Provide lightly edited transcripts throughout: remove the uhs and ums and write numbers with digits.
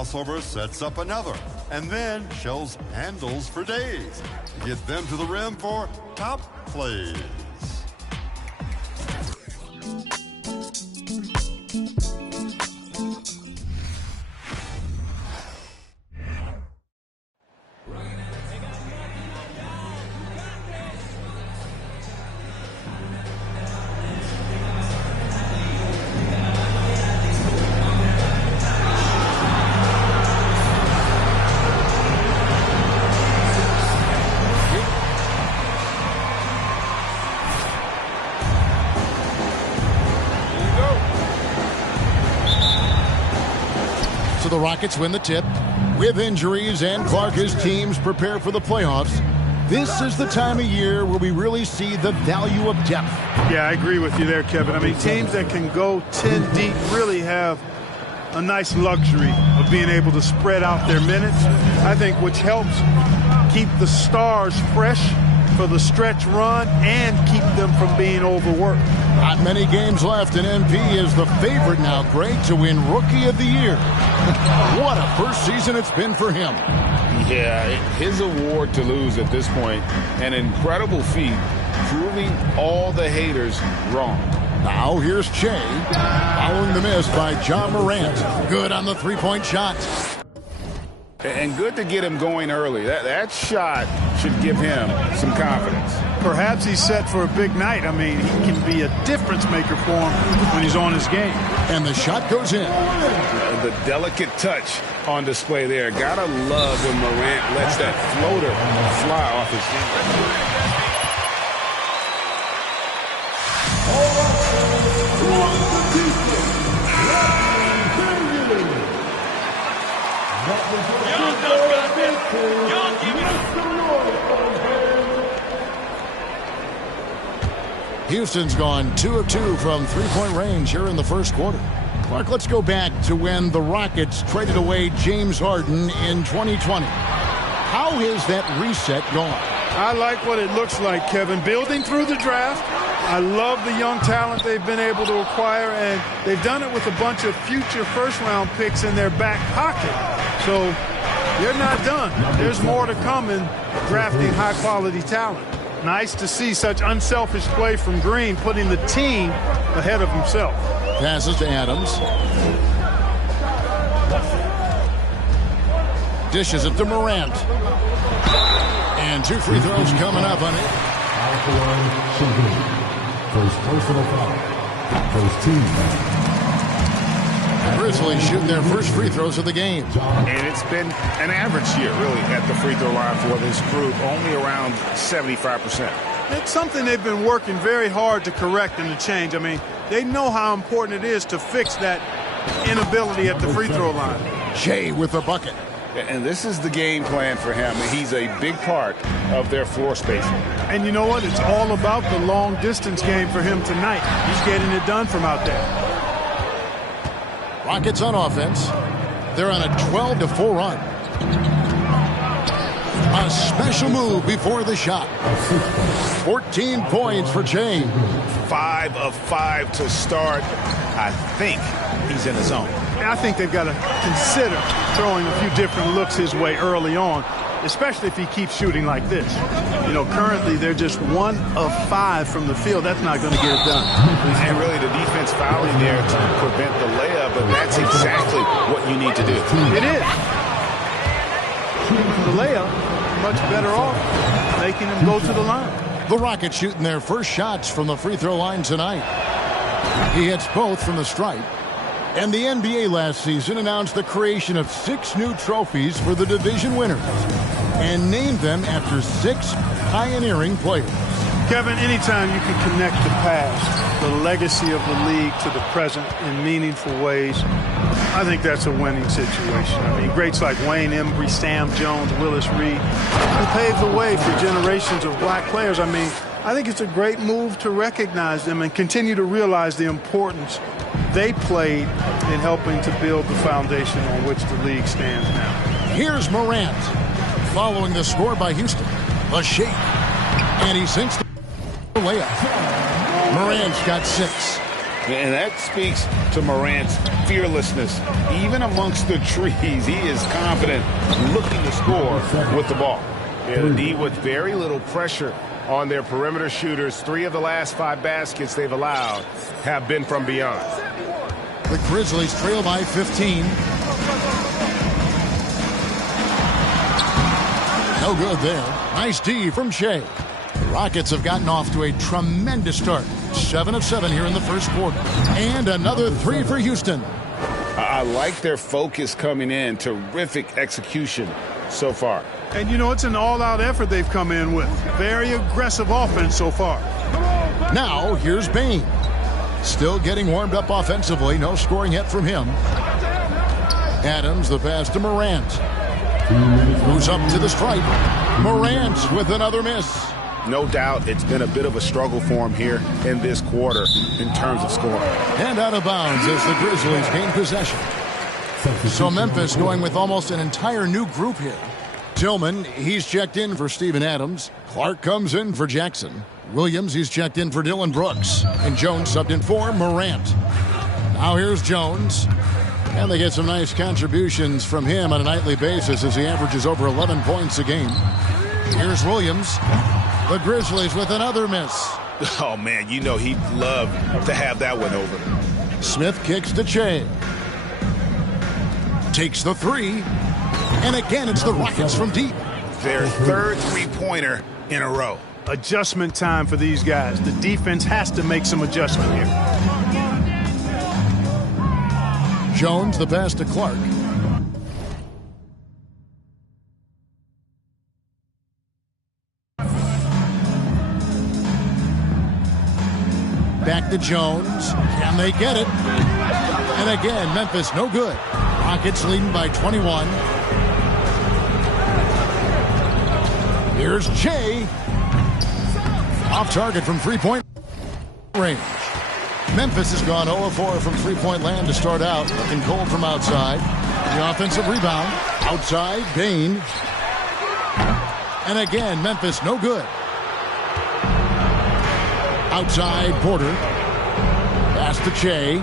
crossover sets up another, and then shells handles for days to get them to the rim for top plays. The Rockets win the tip. With injuries and Clark, his teams prepare for the playoffs. This is the time of year where we really see the value of depth. Yeah, I agree with you there, Kevin. I mean, teams that can go 10 deep really have a nice luxury of being able to spread out their minutes. I think which helps keep the stars fresh for the stretch run and keep them from being overworked. Not many games left, and MP is the favorite now, Greg, to win Rookie of the Year. What a first season it's been for him. Yeah, his award to lose at this point, an incredible feat, proving all the haters wrong. Now here's Che, following the miss by John Morant. Good on the three-point shot. And good to get him going early. That shot should give him some confidence. Perhaps he's set for a big night. I mean, he can be a difference maker for him when he's on his game. And the shot goes in. The delicate touch on display there. Gotta love when Morant lets that floater fly off his feet. Houston's gone 2 of 2 from three-point range here in the first quarter. Clark, let's go back to when the Rockets traded away James Harden in 2020. How has that reset gone? I like what it looks like, Kevin. Building through the draft. I love the young talent they've been able to acquire, and they've done it with a bunch of future first-round picks in their back pocket. So they're not done. There's more to come in drafting high-quality talent. Nice to see such unselfish play from Green, putting the team ahead of himself. Passes to Adams. Dishes it to Morant. And 2 free throws coming up on it. First personal foul. First team foul. The Grizzlies shooting their first free throws of the game. And it's been an average year, really, at the free throw line for this group, only around 75%. It's something they've been working very hard to correct and to change. I mean, they know how important it is to fix that inability at the free throw line. Shea with the bucket. And this is the game plan for him. He's a big part of their floor spacing. And you know what? It's all about the long-distance game for him tonight. He's getting it done from out there. Rockets on offense. They're on a 12-4 run. A special move before the shot. 14 points for Jay. 5 of 5 to start. I think he's in the zone. I think they've got to consider throwing a few different looks his way early on, especially if he keeps shooting like this. You know, currently they're just 1 of 5 from the field. That's not going to get it done. And really the defense fouling there to prevent the layup, but that's exactly what you need to do. It is. The layup, much better off making him go to the line. The Rockets shooting their first shots from the free throw line tonight. He hits both from the stripe. And the NBA last season announced the creation of 6 new trophies for the division winners and named them after 6 pioneering players. Kevin, anytime you can connect the past, the legacy of the league to the present in meaningful ways, I think that's a winning situation. I mean, greats like Wayne Embry, Sam Jones, Willis Reed, who paved the way for generations of black players. I mean, I think it's a great move to recognize them and continue to realize the importance they played in helping to build the foundation on which the league stands now. Here's Morant following the score by Houston. A shake, and he sinks the layup. Morant's got 6. And that speaks to Morant's fearlessness. Even amongst the trees, he is confident, looking to score with the ball. Yeah, the D with very little pressure on their perimeter shooters. 3 of the last 5 baskets they've allowed have been from beyond. The Grizzlies trail by 15. No good there. Nice D from Shea. The Rockets have gotten off to a tremendous start. 7 of 7 here in the first quarter. And another 3 for Houston. I like their focus coming in. Terrific execution so far. And, you know, it's an all-out effort they've come in with. Very aggressive offense so far. Now, here's Bane. Still getting warmed up offensively. No scoring yet from him. Adams, the pass to Morant. Who's up to the stripe. Morant with another miss. No doubt it's been a bit of a struggle for him here in this quarter in terms of scoring. And out of bounds as the Grizzlies gain possession. So Memphis going with almost an entire new group here. Tillman, he's checked in for Steven Adams. Clark comes in for Jackson. Williams, he's checked in for Dylan Brooks. And Jones subbed in for Morant. Now here's Jones. And they get some nice contributions from him on a nightly basis as he averages over 11 points a game. Here's Williams. The Grizzlies with another miss. Oh, man, you know he'd love to have that one over. Smith kicks to Shea. Takes the 3. And again, it's the Rockets from deep. Their 3rd three-pointer in a row. Adjustment time for these guys. The defense has to make some adjustment here. Jones, the pass to Clark. Back to Jones. Can they get it? And again, Memphis no good. Rockets leading by 21. Here's Jay. Off target from three-point range. Memphis has gone 0-4 from three-point land to start out. Looking cold from outside. The offensive rebound. Outside, Bane. And again, Memphis no good. Outside, Porter. Pass to Che.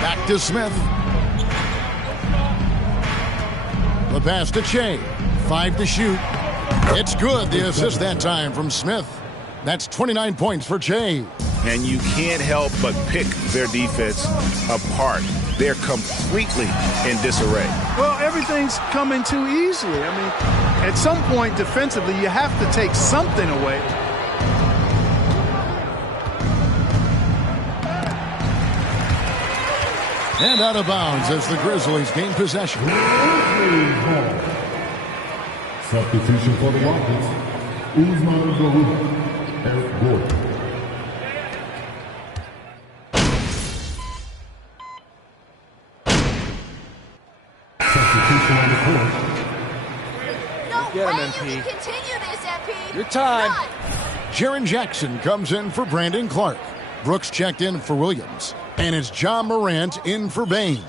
Back to Smith. The pass to Che. 5 to shoot. It's good. The assist that time from Smith. That's 29 points for Che. And you can't help but pick their defense apart. They're completely in disarray. Well, everything's coming too easily. I mean, at some point defensively, you have to take something away. And out of bounds as the Grizzlies gain possession. Substitution for the Rockets. Usman Garuba. Eric Gordon. Substitution on the court. Get him, MP. Continue this, MP. Your time. Jaren Jackson comes in for Brandon Clark. Brooks checked in for Williams. And it's John Morant in for Bane.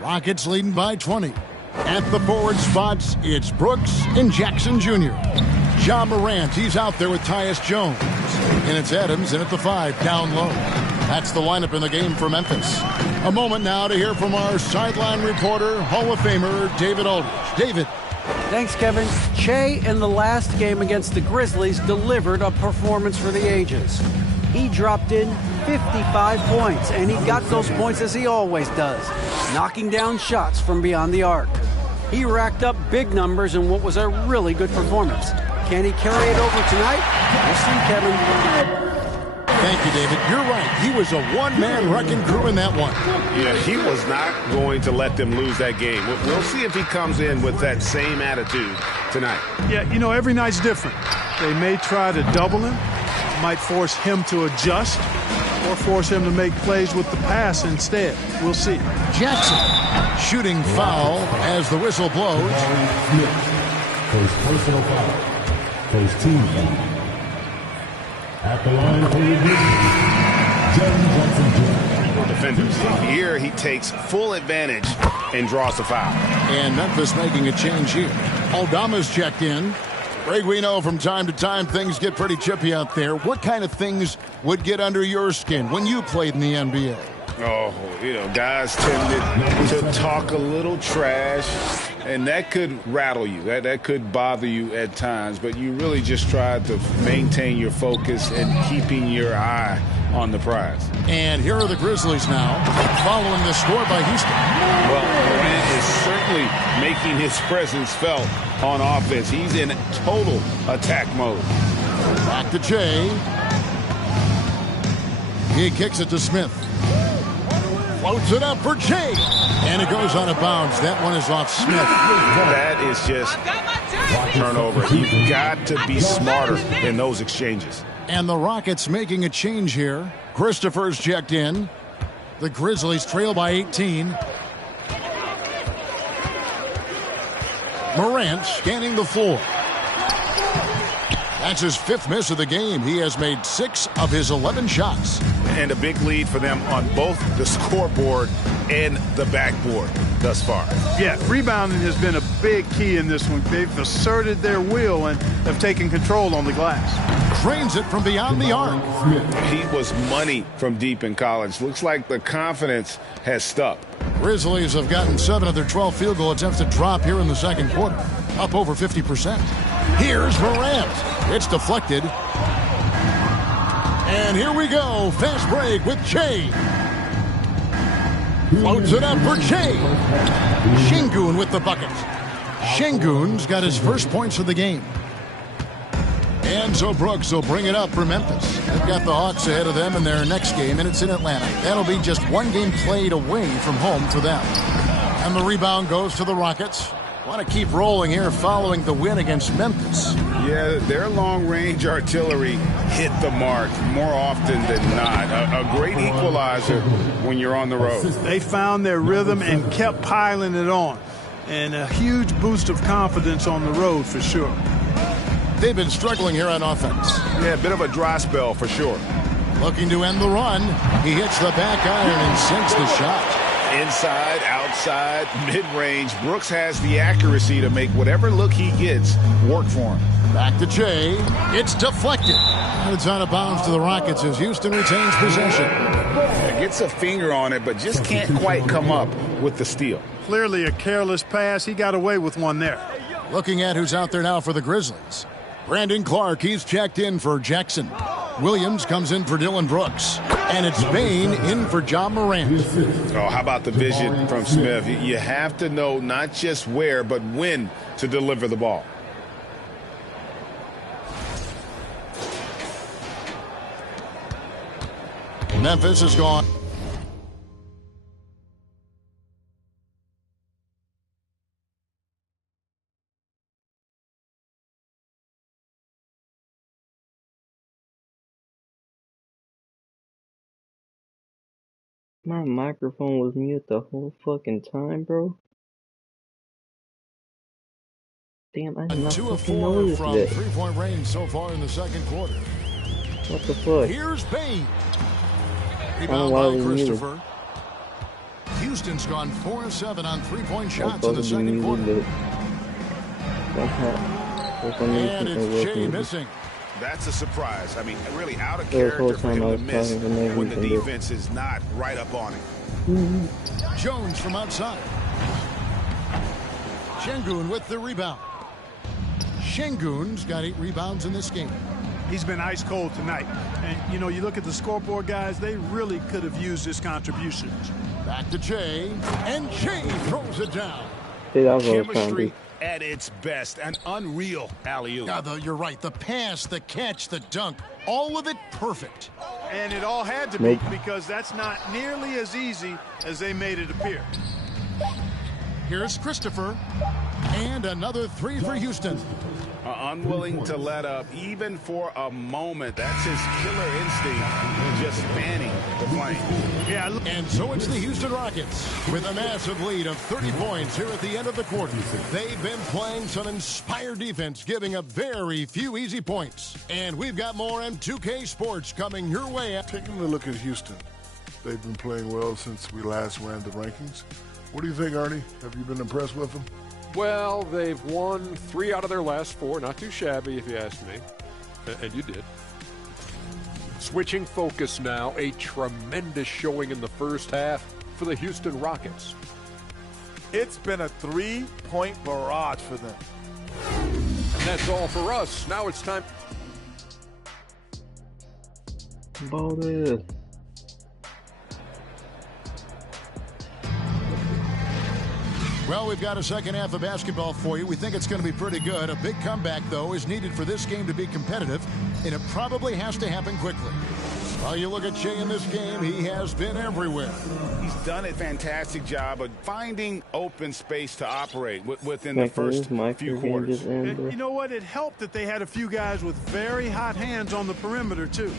Rockets leading by 20. At the forward spots, it's Brooks and Jackson Jr. John Morant, he's out there with Tyus Jones. And it's Adams in at the 5, down low. That's the lineup in the game for Memphis. A moment now to hear from our sideline reporter, Hall of Famer, David Aldridge. David. Thanks, Kevin. Che, in the last game against the Grizzlies, delivered a performance for the ages. He dropped in 55 points, and he got those points as he always does, knocking down shots from beyond the arc. He racked up big numbers in what was a really good performance. Can he carry it over tonight? We'll see, Kevin. Thank you, David. You're right. He was a one-man wrecking crew in that one. Yeah, he was not going to let them lose that game. We'll see if he comes in with that same attitude tonight. Yeah, you know, every night's different. They may try to double him, might force him to adjust, or force him to make plays with the pass instead. We'll see. Jackson shooting foul as the whistle blows. First personal foul. First team foul. At the line for the Grizzlies, Jaren Jackson Jr. The defenders. Here he takes full advantage and draws the foul. And Memphis making a change here. Aldama's checked in. Greg, we know from time to time things get pretty chippy out there. What kind of things would get under your skin when you played in the NBA? Oh, guys tended to talk a little trash, and that could rattle you. That could bother you at times, but you really just try to maintain your focus and keeping your eye on the prize. And here are the Grizzlies now, following the score by Houston. Well, Durant is certainly making his presence felt on offense. He's in total attack mode. Back to Jay. He kicks it to Smith. Floats it up for Jay. And it goes out of bounds. That one is off Smith. That is just turnover. You've got to be smarter in those exchanges. And the Rockets making a change here. Christopher's checked in. The Grizzlies trail by 18. Morant scanning the floor. That's his 5th miss of the game. He has made 6 of his 11 shots. And a big lead for them on both the scoreboard and the backboard thus far. Yeah, rebounding has been a big key in this one. They've asserted their will and have taken control on the glass. Drains it from beyond the arc. He was money from deep in college. Looks like the confidence has stuck. Grizzlies have gotten 7 of their 12 field goal attempts to drop here in the second quarter, up over 50%. Here's Morant. It's deflected. And here we go. Fast break with Jay. Floats it up for Jay. Şengün with the bucket. Şengün's got his first points of the game. And so Brooks will bring it up for Memphis. They've got the Hawks ahead of them in their next game, and it's in Atlanta. That'll be just one game played away from home for them. And the rebound goes to the Rockets. Want to keep rolling here following the win against Memphis. Yeah, their long-range artillery hit the mark more often than not. A great equalizer when you're on the road. They found their rhythm and kept piling it on. And a huge boost of confidence on the road for sure. They've been struggling here on offense. Yeah, a bit of a dry spell for sure. Looking to end the run. He hits the back iron and sinks the shot. Inside, outside, mid-range, Brooks has the accuracy to make whatever look he gets work for him. Back to Jay. It's deflected. And it's out of bounds to the Rockets as Houston retains possession. Yeah, gets a finger on it, but just can't quite come up with the steal. Clearly a careless pass. He got away with one there. Looking at who's out there now for the Grizzlies. Brandon Clark, he's checked in for Jackson. Williams comes in for Dylan Brooks. And it's Bain in for John Morant. Oh, how about the vision from Smith? You have to know not just where, but when to deliver the ball. Memphis is gone. My microphone was mute the whole fucking time, bro. Damn, I did not 2 of fucking 4 notice from that. 3-point range so far in the second quarter. What the fuck? Here's Bain. I don't Rebound know why by it was muted. Christopher. Houston's gone 4 of 7 on 3-point I'm shots in the supposed to be second quarter. muted, but somehow, for some reason, And it it's was Jay muted. missing. That's a surprise. I mean, really out of There was character whole for time him I to was miss talking for no when the reason, but- defense is not right up on him. Jones from outside. Şengün with the rebound. Şengün's got 8 rebounds in this game. He's been ice cold tonight. And, you know, you look at the scoreboard, guys, they really could have used his contributions. Back to Jay. And Jay throws it down. See, that was what I was trying to Chemistry do. at its best. An unreal alley-oop. Yeah, you're right. The pass, the catch, the dunk, all of it perfect. And it all had to Nope. be because that's not nearly as easy as they made it appear. Here's Christopher. And another 3 for Houston. Unwilling to let up even for a moment. That's his killer instinct, just fanning the flame. Yeah, And so it's the Houston Rockets with a massive lead of 30 points here at the end of the quarter. They've been playing some inspired defense, giving up very few easy points. And we've got more M2K Sports coming your way. Taking a look at Houston. They've been playing well since we last ran the rankings. What do you think, Arnie? Have you been impressed with them? Well, they've won 3 out of their last 4. Not too shabby, if you ask me. And you did. Switching focus now, a tremendous showing in the first half for the Houston Rockets. It's been a 3-point barrage for them. And that's all for us. Now it's time. About it. Well, we've got a second half of basketball for you. We think it's going to be pretty good. A big comeback, though, is needed for this game to be competitive, and it probably has to happen quickly. While you look at Shea in this game, he has been everywhere. He's done a fantastic job of finding open space to operate within the first few quarters. You know what? It helped that they had a few guys with very hot hands on the perimeter, too.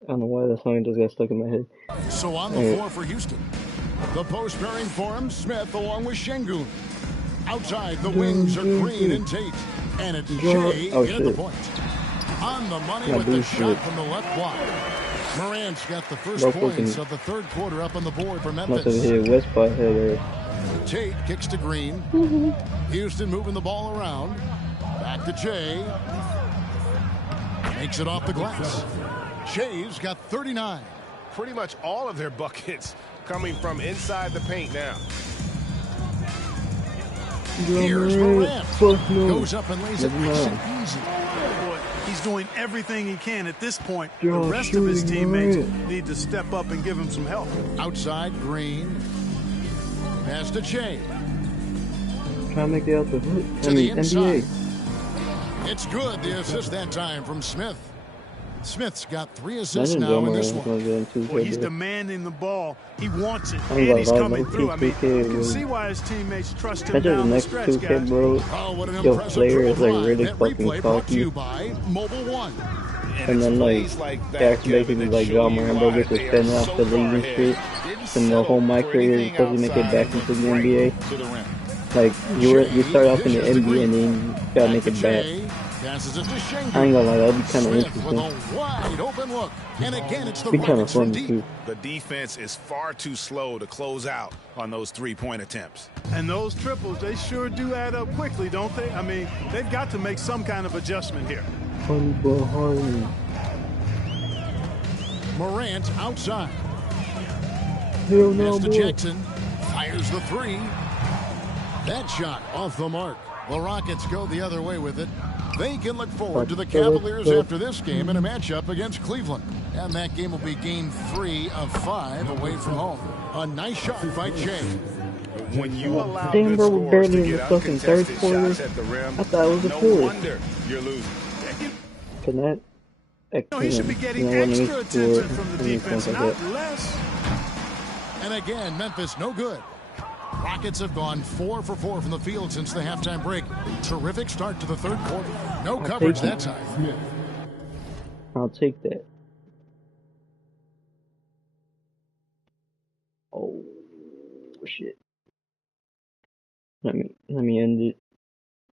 I don't know why that song just got stuck in my head. So on the floor for Houston. The post pairing for him, Smith along with Şengün. Outside, the wings are Green and Tate. And it's Shea in the point. On the money with the shot from the left block. Morant's got the first points of the third quarter up on the board for Memphis. Must have hit West by header. Tate kicks to Green. Houston moving the ball around. Back to Shea. Makes it off the glass. Shea's got 39. Pretty much all of their buckets coming from inside the paint now. Here's Morant. Goes up and lays it nice and easy. He's doing everything he can at this point. The rest of his teammates need to step up and give him some help. Outside, Green. Pass to Shea. Trying to make it out the hood. To the inside. It's good, the assist that time from Smith. Smith's got 3 assists now in this one. Well, he's demanding the ball. He wants it, and he's coming through. I mean, you can see why his teammates trust him down the stretch, guys. Bro. Oh, what an Your impressive player is like really that fucking replay brought to cocky. you by Mobile One. And then like basically like John Moran bro gets extended off the league and shit. And the whole my career is supposed to make it back into the NBA. Like you start off in the NBA and then you gotta make it back. I ain't gonna lie, that'd be kind of interesting. With a wide open look. And again, it's the Be kind of Rockets from funny deep. too. The defense is far too slow to close out on those 3-point attempts. And those triples, they sure do add up quickly, don't they? I mean, they've got to make some kind of adjustment here. Funny but hard. Morant outside. Hell no, Pass to boy. Jackson. Fires the 3. That shot off the mark. The Rockets go the other way with it. They can look forward to the Cavaliers after this game in a matchup against Cleveland. And that game will be game 3 of 5 away from home. A nice shot by Shea. When you allow Damn, good bro, we're scores barely to in get the fucking third uncontested quarter. shots at the rim, I thought it was a no fourth. wonder you're losing. Can that? No, he should be getting extra attention from the defense, not less. And again, Memphis no good. Rockets have gone 4 for 4 from the field since the halftime break. Terrific start to the third quarter. No coverage that time. I'll take that. Oh shit. Let me end it.